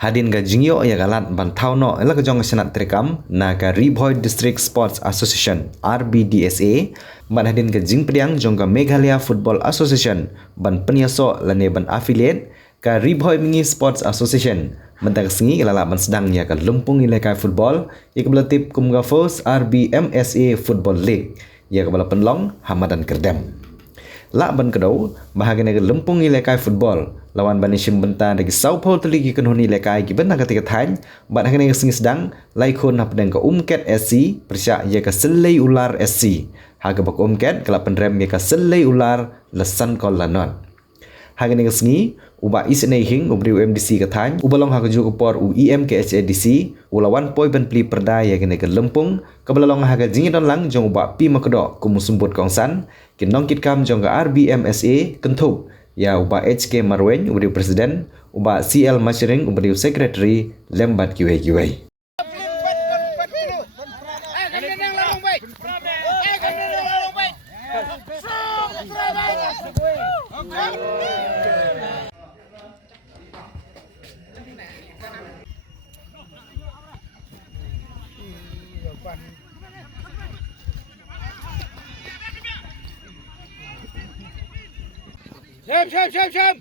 Hadin ga jingyo ya galat ban tauno ela ga jong senat trekam na ka Riboy District Sports Association RBDSA ban hadin ga jing pediang jong ga Meghalaya Football Association ban penyaso lane ban affiliate ka Riboy Mingi Sports Association mentang sengi lala ban sedang ya ka Lumpung Ilai Football ya ka belatip kum ga Force RBMSA Football League ya ka bala penlong Hamadan Kerdem. Lak ban kedau bahagian dari Lumpung Ilai Football lawan Banishim Benta dari Saupol Teligi Kenhuni Ilai ki bena ketika tanya bahagian dari sengi sedang laikun hapdeng ke Umket SC persyak ia ke Selai Ular SC haga bak Umket kelap penrem ia ke Selai Ular lesan kol lanon haga dari sengi uba isnei hing ubri UMDC ke tanya ubalong haga juga por UIM ke HADC ulawan poi ban pli perda ia ke Lumpung kebelalong haga jingi don lang jong uba pi makedok kumusumbut kongsan kinong kitkam jong ga RBMSA kentup ya uba HK Marwen ubri presiden uba CL Mashering ubri secretary lembat QA. Jam.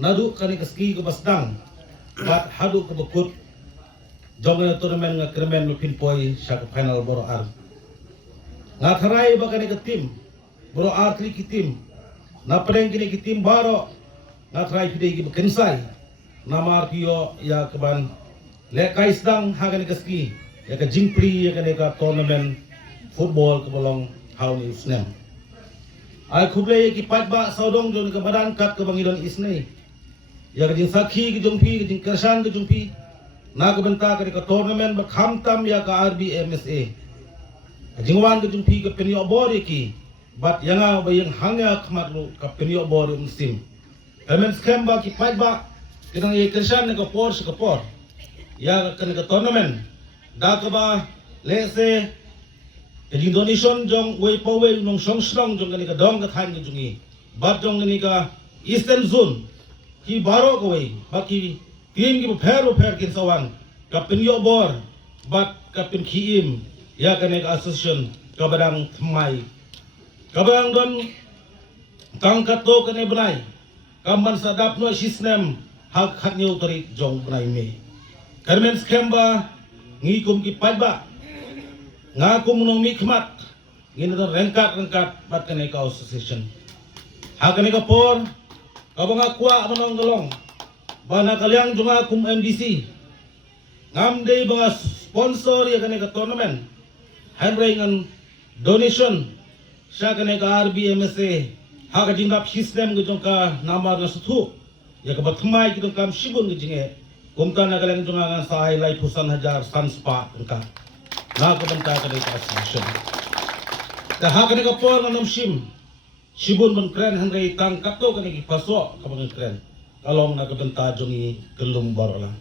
Nadu kani keski ke basdang bat hadu ke bekut jongan turnamen nga kremen lupin poi syak final boro ar nga tharai bakani ke tim boro ar tri ki tim na pedeng kini ki tim baro nga tharai pide ki bekensai namar pio ya keban lekai sedang hagani keski ya ke jingpri ya kani ka turnamen football ke bolong hauni usnem ai kuble ki patba saudong jon ke badan kat ke bangidon isnei ya ke jing sakhi ke jungpi ke jing kersan ke jungpi na ke benta ke tournament ba khamtam ya ka RBMSA jingwan ke jungpi ke penyo bori ki bat yanga ba yang hanga khmat lu ka penyo bori musim kamen scam ba ki fight ba kinang ye kersan ke por ya ke tournament da ke ba lese ke jing donation jong wei po wei nong song strong jong ke dong ke than ke jungi bat jong ni ka eastern zone ki baro koi baki tim ki fair kin sawan kapin yo bor bat kapin khiim ya kane association kabadang thmai kabadang don tangkat to kane benai kamban sadap no system hak khatnyo tari jong benai me karmen skemba ngi kum ki pajba ngakum nong mikmat ngin don rengkat bat kane association hak kane ka por kabang akwa manong galong bana kalyang junga kum MDC ngamde banga sponsor ya kane ka tournament handrai ngan donation sya kane ka RBMSA ha ka jingap system ge jongka namar na suthu ya ka bathmai ki kam shibun ge jinge kumta na kalyang junga ngan sai lai pusan hajar sanspa ka na ka banta kane ka association ta ha kane ka por nam shim Sibun ban kren handai tang kato kani ki paso kabang kren kalong na kabenta jongi kelum barla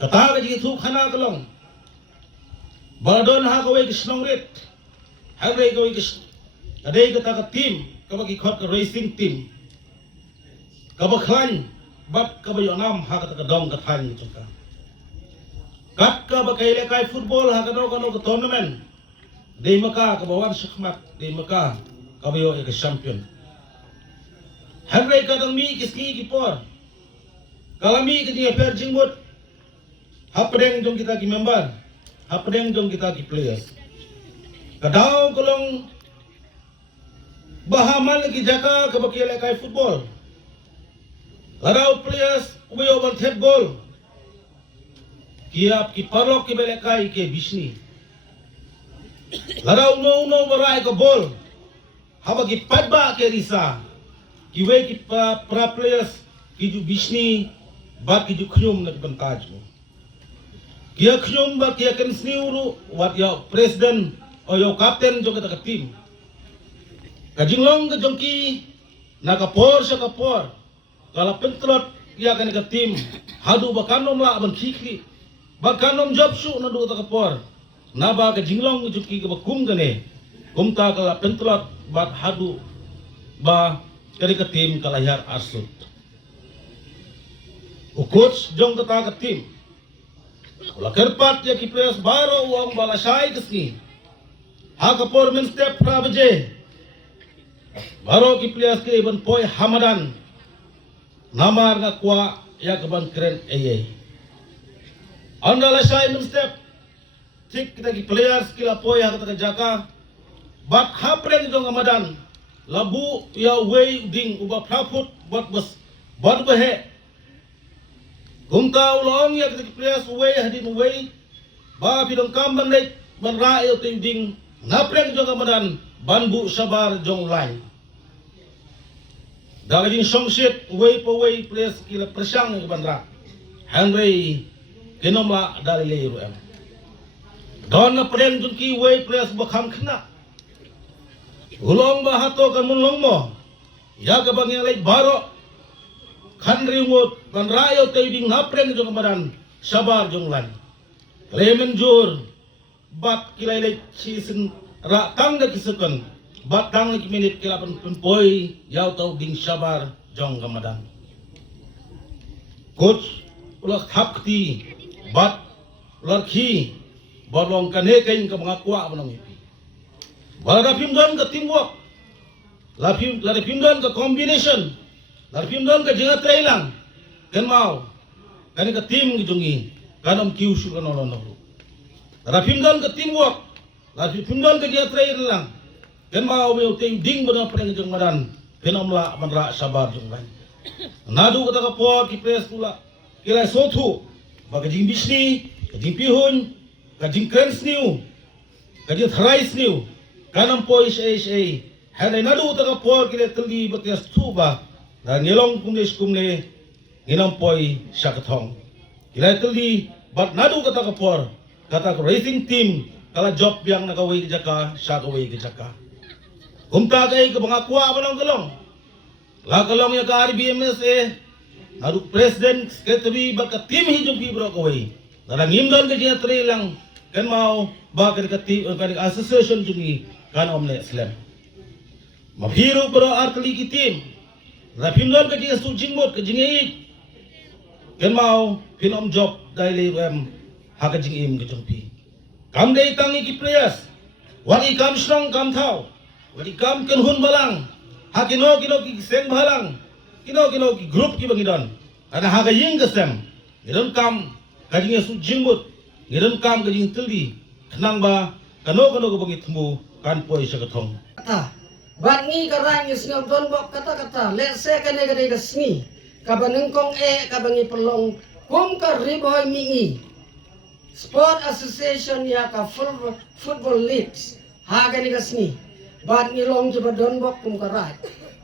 kata ka ji thu khana kalong baradon ha kawai kisnong rit handai kawai kis adai kata ka team kabagi khot ka racing team kabakhan bat kabayo nam ha kata ka dong ka than ni chuka kat ka bakai lekai football ha ka do ka tournament dei maka kabawan shakmat dei maka kabayo ke champion handai kadang mi kiski ki por kalami ke dia per jingmut hapdeng jong kita ki member hapdeng jong kita ki players kadau kolong bahaman lagi jaka ke bakia lekai football kadau players ubayo ban thet goal kiap ki parok ki belekai ke bisni kadau no barai ke ball haba ki padba ke risa ki we ki pra players ki ju bisni ba ki ju khnyum na bantaj mo kia khnyum ba kia kan sniuru wat ya president o yo captain jo kata team Kajinglong ke jongki nakapor sa kapor. Kala pentrot ya kan ka tim hadu bakanom la ban kikli. Bakanom job su na do ta kapor. Naba kajinglong ke jongki ke bakum gane. Kumta kala pentrot bat hadu ba kari ka tim kalayar asut. Coach jong kata ka tim. Kula kerpat ya ki players baro uang balasay kasni. Ha kapor men step prabaje. Baru ki players ke ban poi Hamadan namar nga kwa ya kaban keren eye andala sai men step tik kita ki players kila poi ha kata jaka bat hapren dong Hamadan labu ya way ding uba praput bat bas bat behe kumta ulong ya kita ki players way hadin way ba pidong kambang lek ban ra yo ding napren dong Hamadan banbu sabar jong lain. Daging songsit way po way players kila presyang ng bandra. Henry kinomla dari leiro em. Don na pren dun ki way players bakam kena. Ulong ba hato kan mulong mo. Ya ka bang yalay baro. Henry ngot bandrayo tayo ding napren jong kamaran sabar jong lan. Clement Jur bat kilay season ra tangga kisukan. Batang lagi minit kilapan penpoi yau tau ding sabar jong Ramadan. Coach ulah hapti bat ulah ki balong kane kain ke mengakua menang ipi. Bala pimdan ke teamwork. La pimdan ke combination. La pimdan ke jengat trailang. Kan mau kan ke tim gijungi kanam kiu su kan nolong. La pimdan ke teamwork. La pimdan ke jengat trailang. Kan mau meu ting ding benar pernah jeng madan fenomla manra sabar jeng lain. Nadu kata kapor ki pres pula kila sotu baga jing bisni kajing pihun kajing krens niu kajing thrais niu kanam poi sei hadai nadu kata kapor kila teli bakias tuba dan ngelong kumle nginam poi syakathong kila teli bat nadu kata kapor kata racing team kala job yang nakawai ke jaka syakawai ke jaka. Kumta kay ke pangakwa manang kalong. La kalong ya ka RBMSA. Naru president secretary baka tim hijong fibro kaway. Narangim don ka jiya tri lang kan mau baka ka tim ka association jungi kan omle slam. Mabhiro pero arkali ki tim. Rapim don ka jiya sujingmot ka jingi. Kan mau finom job daily rem haka jingim ka jongpi. Kam dei tangi ki prayers. Wagi kam strong kam thau. Wadi kam ken hun balang, hakino kino ki seng balang, kino ki grup ki bangidon. Ada haga ying kesem, ngidon kam kajingnya su jingbut, ngidon kam kajing teli, kenang ba, kano ko bangit mu kan poi sakatong. Kata, bangi karang yusngam don bok kata, lese kane kane kasni, kabanengkong kabangi pelong, kum ka riboy mingi. Sport Association ya ka football leagues, haga ni kasni. Bat ngilong coba don bok kum karat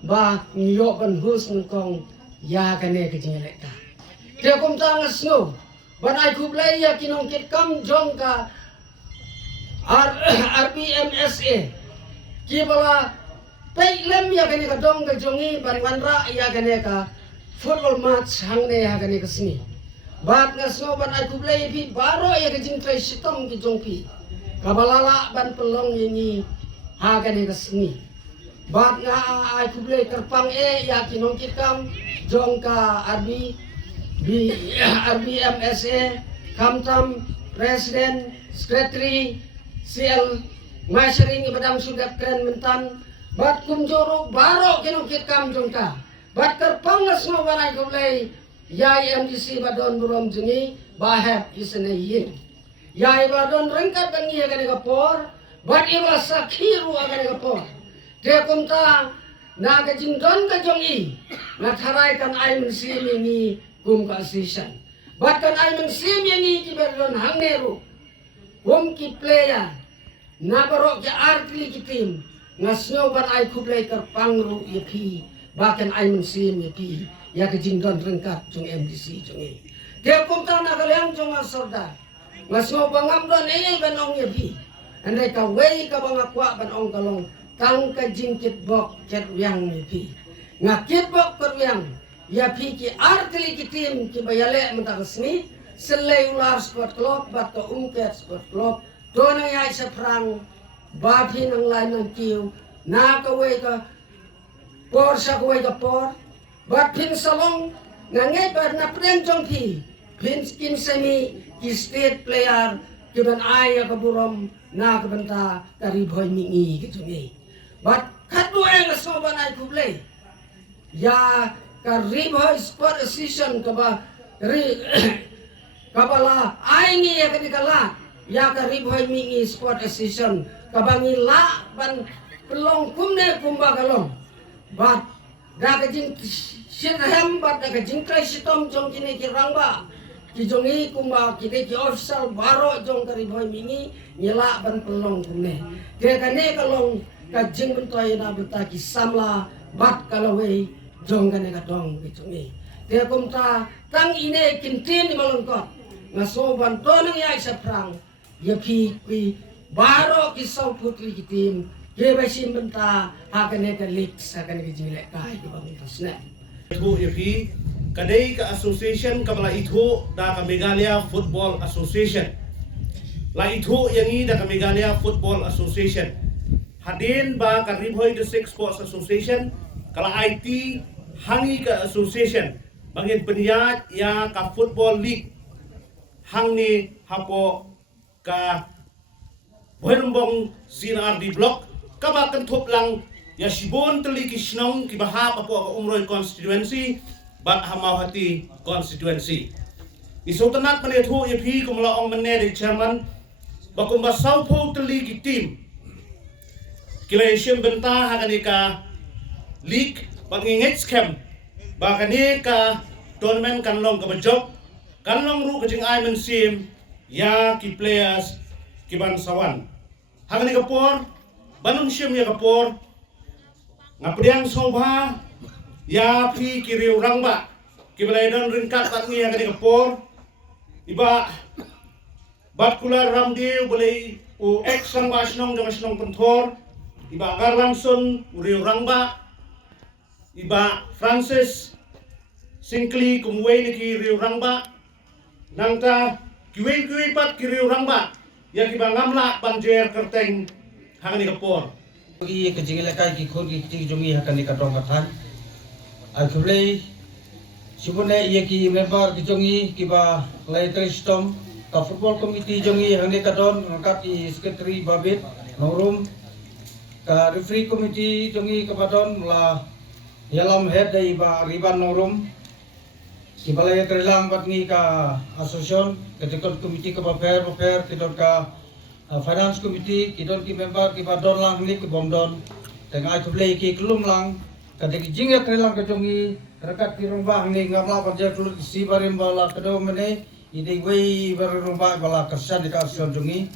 ba ngiyok ban hus ngkong ya kane ke jingelek ta dia kum ta ngasno ban ai kublai ya kinong kit kam jong ka RBMSA ki bala pei lem ya kane ka dong ka jongi ban wanra ya kane ka football match hangne ya kane ka sini bat ngasno ban ai kublai pi baro ya ke jing trai sitong ki jong pi kabalala ban pelong ini haga ni kasni bat nga ay kublay terpang ya kinong kitkam jong ka RBMSA kamtam president secretary CL masering ibadam sudah keren mentan bat kumjoro baro kinong kitkam jong ka bat terpang ngasno wanay kublay ya MDC badon burom jengi bahab isene yin ya ibadon rengkat bangi ya kan kapor bat iba sakhiru agar kapor dia kumta na kajingdon ka jongi na tharai kan ay mensimi ni kum ka association bat kan ay mensimi ni kiberdon hangneru kum ki player na barok ja artli kitim ngasnyo ban ay kublay karpangru yapi bakan ay mensimi yapi ya kajingdon rengkat jong MDC jongi dia kumta na kalyang jong asorda ngasnyo bangam don banong yapi andai ka way ka bang akwa ban ong kalong tang ka jingkit bok ket wiang ni pi ngakit bok per wiang ya pi ki artili ki tim ki bayale mentang sni selai ular sport club bat ko ungket sport club dona ya sa prang ba pi nang lai nang kiu na ka we ka por sa ka we ka por bat pin salong ngangai bar na preng jong pi pin skin semi ki state player ki ban ai ka burom na ka banta dari boy mingi gitu ni bat katu ang so ban ai kuble ya ka riboy sport association ka ba kabala ai ni ya kadikala ya ka riboy mingi sport association ka bangila ban pelong kumne kumba kalong bat da ka jing sirhem bat da ka jing krai sitom jong kini kirangba ki jongi kumba kite ki official baro jong kari boy mingi nyela ban pelong kumne dia kane kalong ka jing bentoy na beta ki samla bat kalawei jong kane ka dong ki jongi dia kumta tang ine kintin ni malongkot ngaso ban tonang ya isa prang ya pi ki baro ki sau putri ki tim dia basim benta hakane ka lik sa kane ki jingile kai ki bang tasne Itu yapi kadai ka association kabala itu da ka Meghalaya Football Association. La itu yang ini da ka Meghalaya Football Association. Hadin ba ka Riboy District Sports Association kala IT hangi ka association. Bangin peniyat ya ka Football League hang ni hapo ka Boyrombong CNRD block kaba kentup lang ya sibon teli kisnong kibahap apo ka umroy constituency bat hamaw hati constituency iso tanat manethu ipi kumlaong manede chairman bakumba saupo teli ki team kilation benta hakanika league bangingit scam bakani ka tournament kanlong ka bajok kanlong ru kajing ay mensim ya ki players kiban sawan hakanika por banung sim ya kapor ngapriang sobha ya pi kiriu rangba kibalay don ringkat tatni yang kani kapor iba bat kula ramdi boleh u ex rangba snong jong snong pentor iba agar langsung uriu rangba iba Francis Singkli kumway ni kiriu rangba nangta kiwi pat kiriu rangba ya kiba ngamla banjer kerteng hangani kapor Iya kecil lekai kikun kicik jongi akan dikadong katan. Akhirnya sebenarnya iya ki member kijongi kiba later sistem ka football committee jongi hang dikadon angkat i secretary babit norum ka referee committee jongi kabadon la yalam head dai ba riban norum kiba later lang batni ka association ketika committee ka paper kidon ka finance committee kidon ki member ki badon lang ni ki bomdon tengah itu play ki kelum lang kadek jinga krelang ka jongi rekat ki rumbang ni ngamla panja kelut si barim bala kedo mene ide wei bar rumbang bala kersan di ka jongi